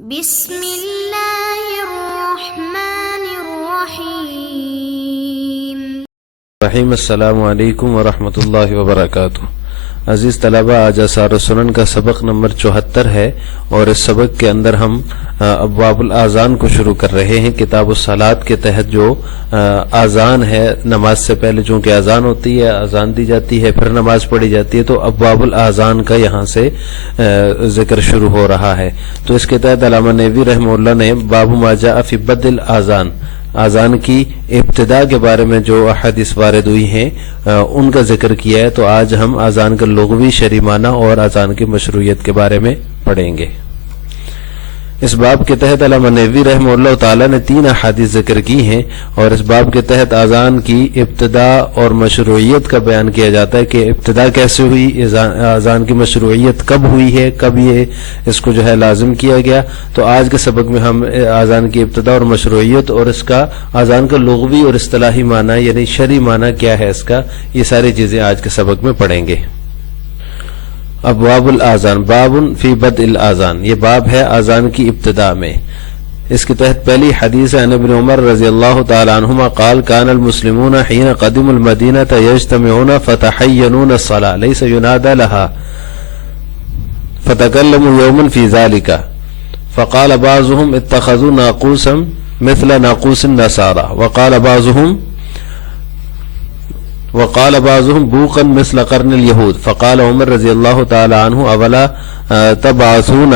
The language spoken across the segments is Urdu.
بسم اللہ الرحمن الرحیم۔ السلام علیکم ورحمۃ اللہ وبرکاتہ۔ عزیز طلبہ، آج آثار السنن کا سبق نمبر 74 ہے اور اس سبق کے اندر ہم ابواب الاذان کو شروع کر رہے ہیں۔ کتاب الصلاۃ کے تحت جو اذان ہے، نماز سے پہلے چونکہ اذان ہوتی ہے، اذان دی جاتی ہے، پھر نماز پڑھی جاتی ہے، تو ابواب الاذان کا یہاں سے ذکر شروع ہو رہا ہے۔ تو اس کے تحت علامہ نووی رحمہ اللہ نے باب ما جاء فی بدء الاذان، اذان کی ابتدا کے بارے میں جو احادیث وارد ہوئی ہیں ان کا ذکر کیا ہے۔ تو آج ہم اذان کا لغوی شرعی معنی اور اذان کی مشروعیت کے بارے میں پڑھیں گے۔ اس باب کے تحت علامہ نووی رحمہ اللہ تعالی نے 3 احادیث ذکر کی ہیں اور اس باب کے تحت اذان کی ابتدا اور مشروعیت کا بیان کیا جاتا ہے کہ ابتدا کیسے ہوئی، اذان کی مشروعیت کب ہوئی ہے، کب یہ اس کو جو ہے لازم کیا گیا۔ تو آج کے سبق میں ہم اذان کی ابتدا اور مشروعیت اور اس کا اذان کا لغوی اور اصطلاحی معنی یعنی شرعی معنی کیا ہے اس کا، یہ ساری چیزیں آج کے سبق میں پڑھیں گے۔ ابواب الاذان، باب فی بدء الاذان، یہ باب ہے اذان کی ابتدا میں۔ اس کے تحت پہلی حدیث ہے عن ابن عمر رضی اللہ تعالی عنہما قال كان المسلمون حين قدموا المدینة يجتمعون فتحینون الصلاة ليس ينادى لها فتكلموا يوما في ذلك فقال بعضهم اتخذوا ناقوسا مثل ناقوس النصارى وقال بعضهم بوقا مثل قرن اليهود فقال عمر رضی اللہ تعالی عنہ اولا تبعثون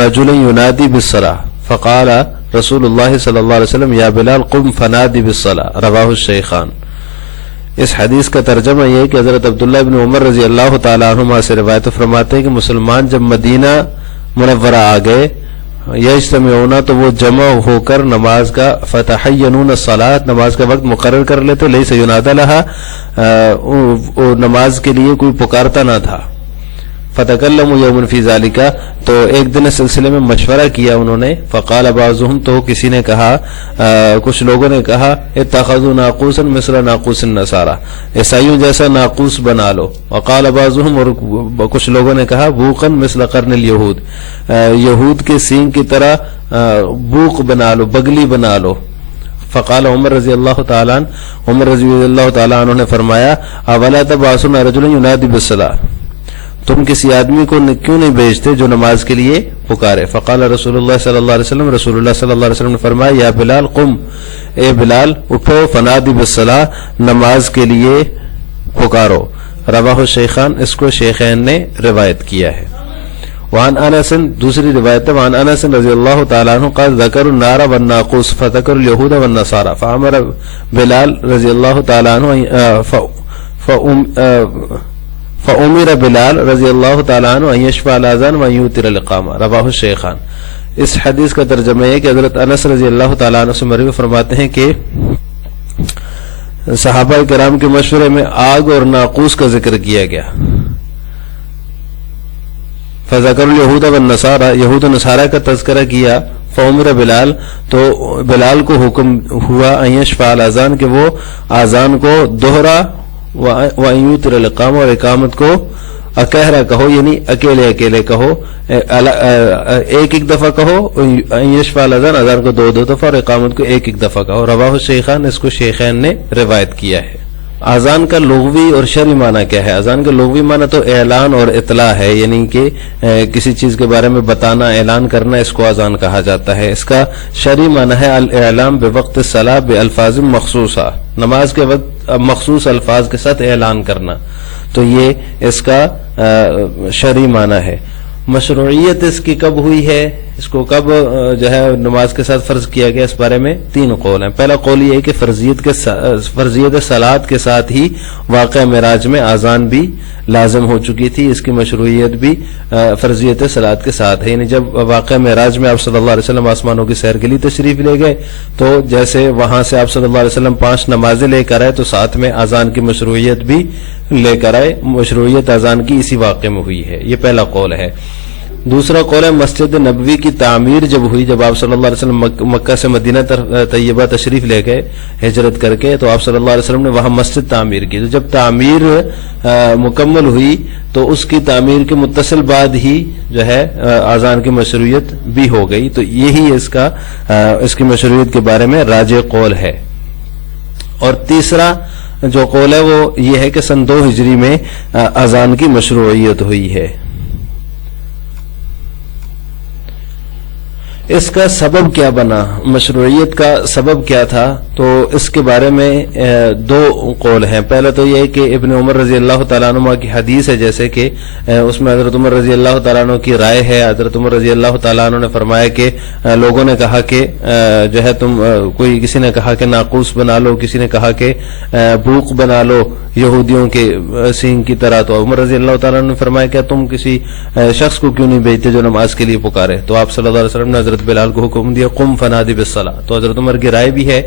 رجلا ينادي بالصلاة فقال رسول اللہ صلی اللہ علیہ وسلم یا بلال قم فنادی بالصلاة، رواہ الشیخان۔ اس حدیث کا ترجمہ یہ ہے کہ حضرت عبداللہ ابن عمر رضی اللہ تعالی عنہما سے روایت فرماتے ہیں کہ مسلمان جب مدینہ منورہ آ گئے، یجتمعون تو وہ جمع ہو کر نماز کا فتحینون الصلاۃ، نماز کا وقت مقرر کر لیتے، لیس ینادی لہا، نماز کے لیے کوئی پکارتا نہ تھا۔ فتکلموا یوما فی ذلک، تو ایک دن اس سلسلے میں مشورہ کیا انہوں نے۔ فقال بعضهم، تو کسی نے کہا، کچھ لوگوں نے کہا اتخذوا ناقوسا مثل ناقوس النصارى، عیسائیوں جیسا ناقوس بنا لو۔ وقال بعضهم، اور کچھ لوگوں نے کہا بوقا مثل قرن اليهود، یہود کے سینگ کی طرح بوق بنا لو، بگلی بنا لو۔ فقال عمر رضی اللہ تعالیٰ عنہ، عمر رضی اللہ تعالیٰ عنہ نے فرمایا اولا تبعثون رجلا ينادي بالصلاة، تم کسی آدمی کو کیوں نہیں بھیجتے جو نماز کے لیے پکارے۔ فقال رسول اللہ صلی اللہ علیہ وسلم، رسول اللہ صلی اللہ علیہ وسلم نے فرمایا یا بلال قم، اے بلال اٹھو، فنادی بالصلاة، نماز کے لیے پکارو۔ رواہ الشیخان، اس کو شیخین نے روایت کیا ہے۔ وعن انس، دوسری روایت ہے وعن انس رضی اللہ تعالی عنہ قال ذکروا النار والناقوس فذكروا اليهود والنصارى فامر بلال رضی اللہ تعالی عنہ فأمر بلال رضی اللہ تعالی عنہ ان یشفع الاذان وان یوتر الاقامہ، رواہ الشیخان۔ اس حدیث کا ترجمہ ہے کہ حضرت انس رضی اللہ تعالی عنہ سے مروی فرماتے ہیں کہ صحابہ کرام کے مشورے میں آگ اور ناقوس کا ذکر کیا گیا۔ فذکر الیہود والنصارى، یہود و نصارہ کا تذکرہ کیا۔ فعمر بلال، تو بلال کو حکم ہوا ان یشفع الاذان کہ وہ اذان کو دوہرا، وان یوتر الاقامہ، اور اقامت کو اکہرا کہو یعنی اکیلے اکیلے کہو، ایک ایک دفعہ کہو، ان یشفع الاذان، اذان کو 2 دفعہ، اور اقامت کو ایک ایک دفعہ کہو۔ رواہ الشیخان، اس کو شیخین نے روایت کیا ہے۔ اذان کا لغوی اور شرعی معنی کیا ہے؟ اذان کا لغوی معنی تو اعلان اور اطلاع ہے، یعنی کہ کسی چیز کے بارے میں بتانا، اعلان کرنا، اس کو اذان کہا جاتا ہے۔ اس کا شرعی معنی ہے الاعلام بوقت الصلاۃ بالفاظ مخصوصہ، نماز کے وقت مخصوص الفاظ کے ساتھ اعلان کرنا، تو یہ اس کا شرعی معنی ہے۔ مشروعیت اس کی کب ہوئی ہے، اس کو کب جو ہے نماز کے ساتھ فرض کیا گیا، اس بارے میں 3 قول ہیں۔ پہلا قول یہ ہے کہ فرضیت صلاۃ کے ساتھ ہی واقعہ معراج میں اذان بھی لازم ہو چکی تھی، اس کی مشروعیت بھی فرضیت صلاۃ کے ساتھ ہے۔ یعنی جب واقعہ معراج میں آپ صلی اللہ علیہ وسلم آسمانوں کی سیر کے لیے تشریف لے گئے، تو جیسے وہاں سے آپ صلی اللہ علیہ وسلم 5 نمازیں لے کر آئے، تو ساتھ میں اذان کی مشروعیت بھی لے کر آئے، مشروعیت اذان کی اسی واقعے میں ہوئی ہے۔ یہ پہلا قول ہے۔ دوسرا قول ہے مسجد نبوی کی تعمیر جب ہوئی، جب آپ صلی اللہ علیہ وسلم مکہ سے مدینہ طیبہ تشریف لے گئے ہجرت کر کے، تو آپ صلی اللہ علیہ وسلم نے وہاں مسجد تعمیر کی، تو جب تعمیر مکمل ہوئی تو اس کی تعمیر کے متصل بعد ہی جو ہے اذان کی مشروعیت بھی ہو گئی، تو یہی اس کی مشروعیت کے بارے میں راجح قول ہے۔ اور تیسرا جو قول ہے وہ یہ ہے کہ سن 2 ہجری میں اذان کی مشروعیت ہوئی ہے۔ اس کا سبب کیا بنا، مشروعیت کا سبب کیا تھا، تو اس کے بارے میں 2 قول ہیں۔ پہلا تو یہ ہے کہ ابن عمر رضی اللہ تعالیٰ عنہ کی حدیث ہے، جیسے کہ اس میں حضرت عمر رضی اللہ تعالیٰ عنہ کی رائے ہے۔ حضرت عمر رضی اللہ تعالیٰ عنہ نے فرمایا کہ لوگوں نے کہا کہ جو ہے کسی نے کہا کہ ناقوس بنا لو، کسی نے کہا کہ بوق بنا لو یہودیوں کے سینگ کی طرح، تو عمر رضی اللہ تعالیٰ عنہ نے فرمایا کہ تم کسی شخص کو کیوں نہیں بھیجتے جو نماز کے لیے پکارے، تو آپ صلی اللہ علیہ وسلم نے حضرت بلال کو حکم دیا قم فنادی بالصلاۃ، تو حضرت عمر کی رائے بھی ہے۔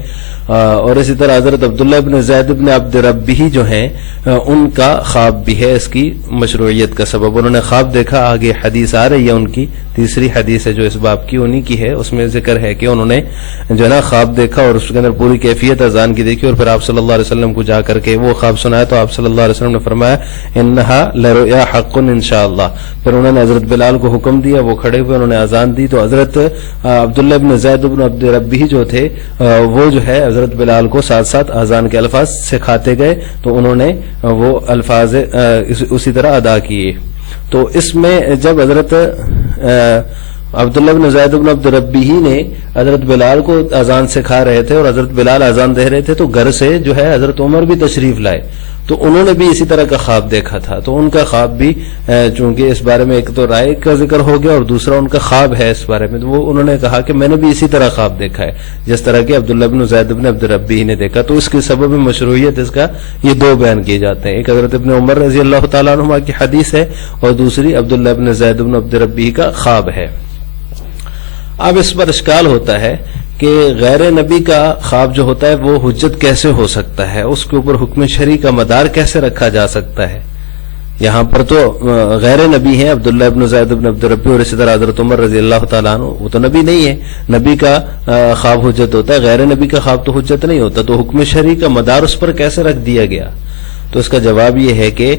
اور اسی طرح حضرت عبداللہ بن زید بن عبد ربہ جو ہیں ان کا خواب بھی ہے اس کی مشروعیت کا سبب، انہوں نے خواب دیکھا، آگے حدیث آ رہی ہے ان کی، تیسری حدیث ہے جو اس باب کی انہی کی ہے، اس میں ذکر ہے کہ انہوں نے جو ہے نا خواب دیکھا اور اس کے اندر پوری کیفیت اذان کی دیکھی، اور پھر آپ صلی اللہ علیہ وسلم کو جا کر کے وہ خواب سنایا، تو آپ صلی اللہ علیہ وسلم نے فرمایا انہا لرؤیا حق انشاءاللہ، پھر انہوں نے حضرت بلال کو حکم دیا، وہ کھڑے ہوئے انہوں نے اذان دی، تو حضرت عبداللہ بن زید بن عبد ربہ جو تھے وہ جو ہے حضرت بلال کو ساتھ ساتھ اذان کے الفاظ سکھاتے گئے، تو انہوں نے وہ الفاظ اسی طرح ادا کیے۔ تو اس میں جب حضرت عبداللہ بن زید بن عبد ربہ نے حضرت بلال کو اذان سکھا رہے تھے اور حضرت بلال اذان دے رہے تھے، تو گھر سے جو ہے حضرت عمر بھی تشریف لائے، تو انہوں نے بھی اسی طرح کا خواب دیکھا تھا، تو ان کا خواب بھی چونکہ اس بارے میں ایک تو رائے کا ذکر ہو گیا اور دوسرا ان کا خواب ہے اس بارے میں، تو وہ انہوں نے کہا کہ میں نے بھی اسی طرح خواب دیکھا ہے جس طرح کہ عبداللہ بن زید بن عبد ربہ نے دیکھا، تو اس کے سبب مشروعیت اس کا یہ 2 بیان کیے جاتے ہیں، ایک حضرت ابن عمر رضی اللہ تعالیٰ عنہ کی حدیث ہے اور دوسری عبداللہ بن زید بن عبد ربہ کا خواب ہے۔ اب اس پر اشکال ہوتا ہے کہ غیر نبی کا خواب جو ہوتا ہے وہ حجت کیسے ہو سکتا ہے، اس کے اوپر حکم شرعی کا مدار کیسے رکھا جا سکتا ہے؟ یہاں پر تو غیر نبی ہیں عبداللہ ابن زید بن عبد ربہ اور اسی طرح حضرت عمر رضی اللہ تعالیٰ عنہ، وہ تو نبی نہیں ہے، نبی کا خواب حجت ہوتا ہے، غیر نبی کا خواب تو حجت نہیں ہوتا، تو حکم شرعی کا مدار اس پر کیسے رکھ دیا گیا؟ تو اس کا جواب یہ ہے کہ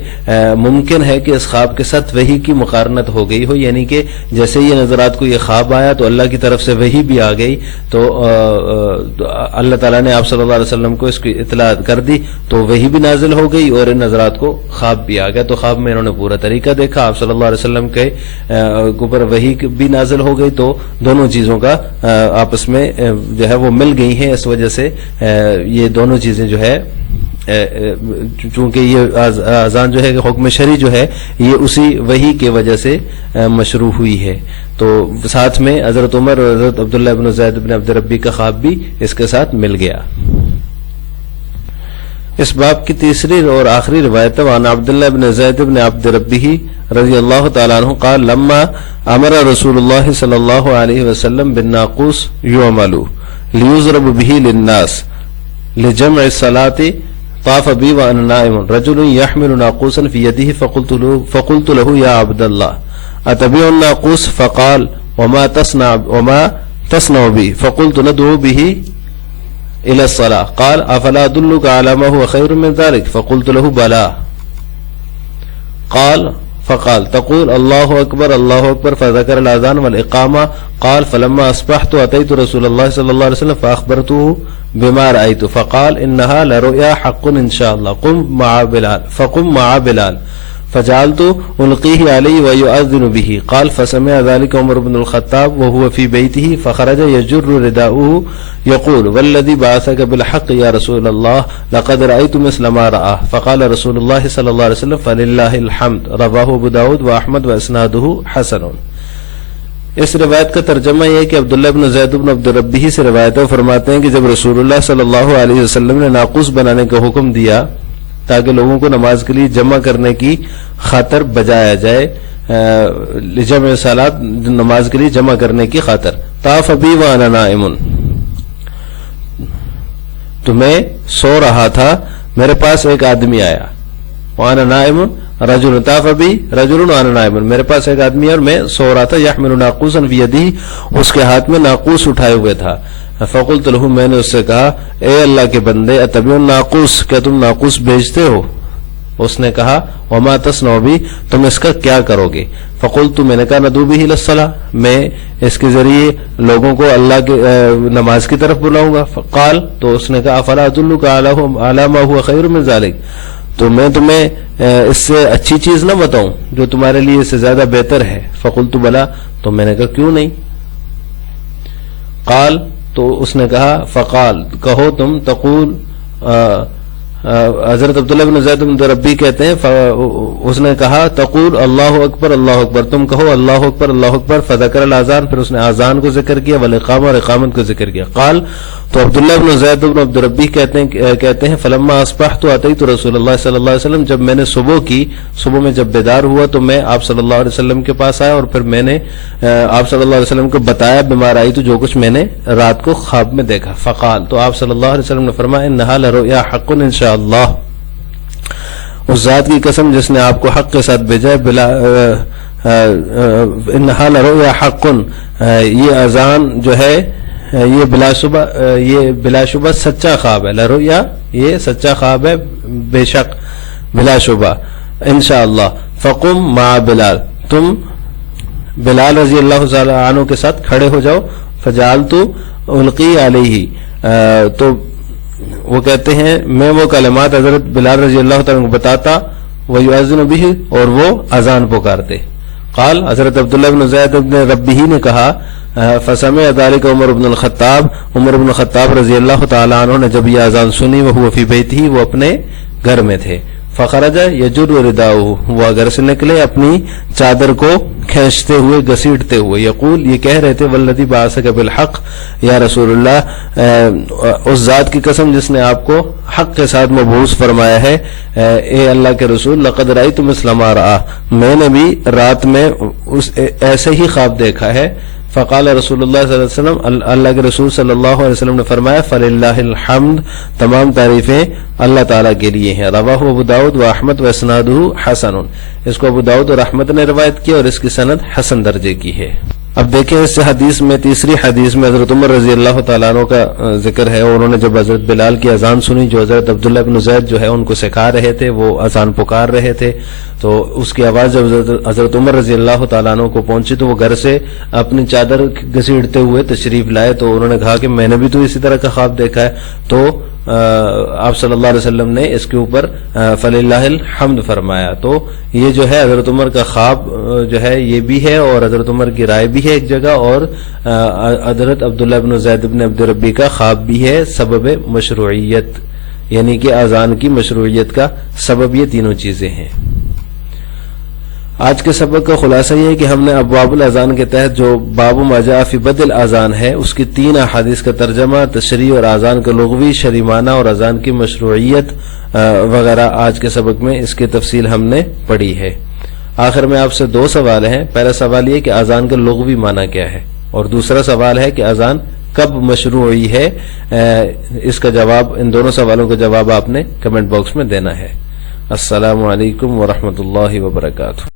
ممکن ہے کہ اس خواب کے ساتھ وحی کی مقارنت ہو گئی ہو، یعنی کہ جیسے یہ نظرات کو یہ خواب آیا تو اللہ کی طرف سے وحی بھی آ گئی، تو اللہ تعالیٰ نے آپ صلی اللہ علیہ وسلم کو اس کی اطلاع کر دی، تو وحی بھی نازل ہو گئی اور ان نظرات کو خواب بھی آ گیا، تو خواب میں انہوں نے پورا طریقہ دیکھا، آپ صلی اللہ علیہ وسلم کے اوپر وحی بھی نازل ہو گئی، تو دونوں چیزوں کا آپس میں جو ہے وہ مل گئی ہیں، اس وجہ سے یہ دونوں چیزیں جو ہے چونکہ یہ اذان جو ہے کہ حکم شرعی جو ہے یہ اسی وحی کی وجہ سے مشروع ہوئی ہے، تو ساتھ میں حضرت عمر اور حضرت عبداللہ بن زید بن عبد ربہ کا خواب بھی اس کے ساتھ مل گیا۔ اس باب کی تیسری اور آخری روایت عن عبداللہ بن زید بن عبد ربہ رضی اللہ تعالیٰ عنہ قال لما امر رسول اللہ صلی اللہ علیہ وسلم بالناقوس يعمل ليضرب به للناس لجمع الصلاة طاف بي وانا نائم رجل يحمل ناقوسا في يده فقلت له يا عبد الله اتبع الناقوس فقال وما تصنع بي فقلت ندعو به الى الصلاة قال افلا ادلك على ما هو خير من ذلك فقلت له بلى فقال تقول الله أكبر فذكر الأذان والإقامة قال فلما أصبحت أتيت رسول الله صلى الله عليه وسلم فأخبرته بما رأيت فقال إنها لرؤيا حق إن شاء الله فقم مع بلال فجعلت ألقيه عليه ويؤذن به قال فسمع ذلك عمر بن الخطاب وهو في بيته فخرج يجر رداءه يقول والذي بعثك بالحق يا رسول الله لقد رأيت مثل ما رأى فقال رسول الله صلى الله عليه وسلم فلله الحمد رواه ابو داود وأحمد وإسناده حسن۔ اس روایت کا ترجمہ یہ ہے کہ عبداللہ بن زید بن عبد ربہ سے روایت فرماتے ہیں کہ جب رسول اللہ صلی اللہ علیہ وسلم نے ناقوس بنانے کا حکم دیا تاکہ لوگوں کو نماز کے لیے جمع کرنے کی خاطر بجایا جائے، لجمع صلاۃ نماز کے لیے جمع کرنے کی خاطر، طاف بی وانا نائم، تو میں سو رہا تھا، میرے پاس ایک آدمی آیا، وانا نائم رجل طاف بی رجل وانا نائم، میرے پاس ایک آدمی اور میں سو رہا تھا، یحمل ناقوسا فی یدہ، اس کے ہاتھ میں ناقوس اٹھائے ہوئے تھا. فقلت له، میں نے اس سے کہا اے اللہ کے بندے، اتبع الناقوس، کیا تم ناقوس بیچتے ہو؟ اس نے کہا وما تصنع بی، تم اس کا کیا کرو گے؟ فقلت، میں نے کہا ندعو بہ الی الصلاۃ، میں اس کے ذریعے لوگوں کو اللہ کے نماز کی طرف بلاؤں گا. فقال، تو اس نے کہا افلا ادلک علی ما هو خیر من ذلک، تو میں تمہیں اس سے اچھی چیز نہ بتاؤں جو تمہارے لیے اس سے زیادہ بہتر ہے؟ فقلت بلا، تو میں نے کہا کیوں نہیں؟ قال، تو اس نے کہا فقال، کہو تم، تقول، حضرت عبداللہ بن زید بن ربی کہتے ہیں اس نے کہا تقول اللہ اکبر اللہ اکبر، تم کہو اللہ اکبر اللہ اکبر. فذکر الاذان، پھر اس نے اذان کو ذکر کیا، والاقامہ، اور اقامت کو ذکر کیا. قال، تو عبداللہ بن زید بن عبد ربی کہتے ہیں فلما اصبحت اتیت رسول اللہ صلی اللہ علیہ وسلم، جب میں نے صبح میں جب بیدار ہوا تو میں آپ صلی اللہ علیہ وسلم کے پاس آیا، اور پھر میں نے آپ صلی اللہ علیہ وسلم کو بتایا بیمار آئی تو جو کچھ میں نے رات کو خواب میں دیکھا. فقال، تو آپ صلی اللہ علیہ وسلم نے فرمایا انہا لرؤیا حق انشاءاللہ، اس ذات کی قسم جس نے آپ کو حق کے ساتھ بھیجا ہے، بلا انہا لرؤیا حق، یہ اذان جو ہے یہ بلا شبہ سچا خواب ہے. لرؤیا، یہ سچا خواب ہے بے شک بلا شبہ، انشاءاللہ. فقم مع بلال، تم بلال رضی اللہ تعالی عنہ کے ساتھ کھڑے ہو جاؤ. فجعلت القی علیہ، تو وہ کہتے ہیں میں وہ کلمات حضرت بلال رضی اللہ تعالیٰ کو بتاتا، وَيُؤَذِّنُ بِهِ، اور وہ اذان پکارتے. قال، حضرت عبداللہ بن زید بن ربی نے کہا فسمع ذلك عمر بن الخطاب، عمر بن الخطاب رضی اللہ تعالی عنہ نے جب یہ اذان سنی، وهو فی بیتہ، وہ اپنے گھر میں تھے. فخرج یجر رداءہ، وہ گھر سے نکلے اپنی چادر کو کھینچتے ہوئے گھسیٹتے ہوئے. یقول، یہ کہہ رہے تھے والذی بعثک بالحق، یا رسول اللہ، اس ذات کی قسم جس نے آپ کو حق کے ساتھ مبعوث فرمایا ہے، اے اللہ کے رسول، لقد رأیت مثل ما رأى، میں نے بھی رات میں ایسے ہی خواب دیکھا ہے. فقال رسول اللہ صلی اللہ علیہ وسلم، اللہ کے رسول صلی اللہ علیہ وسلم نے فرمایا فللہ الحمد، تمام تعریفیں اللہ تعالیٰ کے لیے ہیں. رواہ ابو داؤد و احمد و اسنادہ حسن، اس کو ابو داؤد اور احمد نے روایت کیا اور اس کی سند حسن درجے کی ہے. اب دیکھیں اس حدیث میں، تیسری حدیث میں حضرت عمر رضی اللہ تعالیٰ عنہ کا ذکر ہے، اور انہوں نے جب حضرت بلال کی اذان سنی جو حضرت عبداللہ بن زید جو ہے ان کو سکھا رہے تھے، وہ اذان پکار رہے تھے، تو اس کی آواز جب حضرت عمر رضی اللہ تعالیٰ عنہ کو پہنچی تو وہ گھر سے اپنی چادر گھسیٹتے ہوئے تشریف لائے. تو انہوں نے کہا کہ میں نے بھی تو اسی طرح کا خواب دیکھا ہے. تو آپ صلی اللہ علیہ وسلم نے اس کے اوپر فللہ الحمد فرمایا. تو یہ جو ہے حضرت عمر کا خواب جو ہے یہ بھی ہے، اور حضرت عمر کی رائے بھی ہے ایک جگہ، اور حضرت عبداللہ بن زید بن عبد ربی کا خواب بھی ہے سبب مشروعیت، یعنی کہ اذان کی مشروعیت کا سبب یہ تینوں چیزیں ہیں. آج کے سبق کا خلاصہ یہ ہے کہ ہم نے ابواب الاذان کے تحت جو باب ما جاء فی بدء الاذان ہے، اس کی 3 احادیث کا ترجمہ، تشریح اور اذان کا لغوی شرعی معنی اور اذان کی مشروعیت وغیرہ آج کے سبق میں اس کی تفصیل ہم نے پڑھی ہے. آخر میں آپ سے 2 سوال ہیں. پہلا سوال یہ کہ اذان کا لغوی معنی کیا ہے، اور دوسرا سوال ہے کہ اذان کب مشروع ہوئی ہے. اس کا جواب، ان دونوں سوالوں کا جواب آپ نے کمنٹ باکس میں دینا ہے. السلام علیکم ورحمۃ اللہ وبرکاتہ.